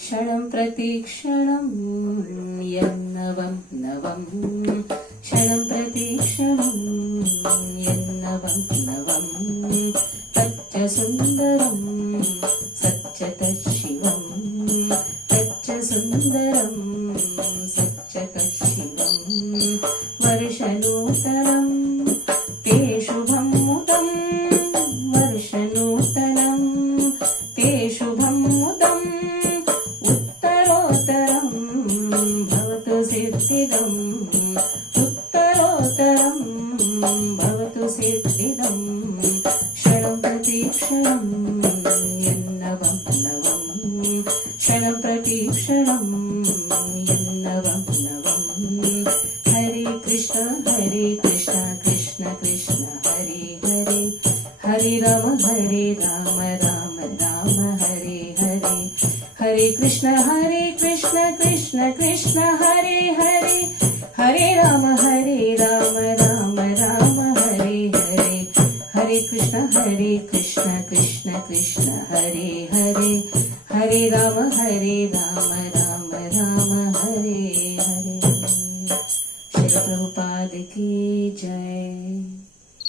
क्षणं प्रतीक्षणं यन्नवं नवं क्षणं प्रतीक्षणं यन्नवं नवं तच्च सुन्दरं सच्च तच्छिवं तच्च सुन्दरं सच्च तच्छिवं वर्षनूतनं ते शुभं मुदं वर्षनूतनं ते शुभं मुदम् उत्तरोत्तरं भवतु सिद्धिदम् उत्तरोत्तरं भवतु सिद्धिदम् क्षणं प्रतीक्षणं यन्नवं नवं क्षणं प्रतीक्षणं यन्नवं नवं हरे कृष्ण कृष्ण कृष्ण हरे हरे हरे राम राम राम हरे हरे हरे कृष्ण कृष्ण कृष्ण हरे हरे हरे राम राम राम हरे हरे हरे कृष्ण कृष्ण कृष्ण हरे हरे हरे राम राम राम हरे हरे। श्रील प्रभुपाद की जय।